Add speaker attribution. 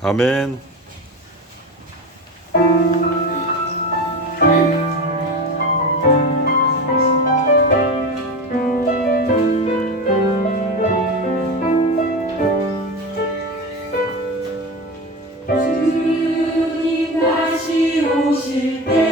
Speaker 1: 아멘.
Speaker 2: 주님 다시 오실 때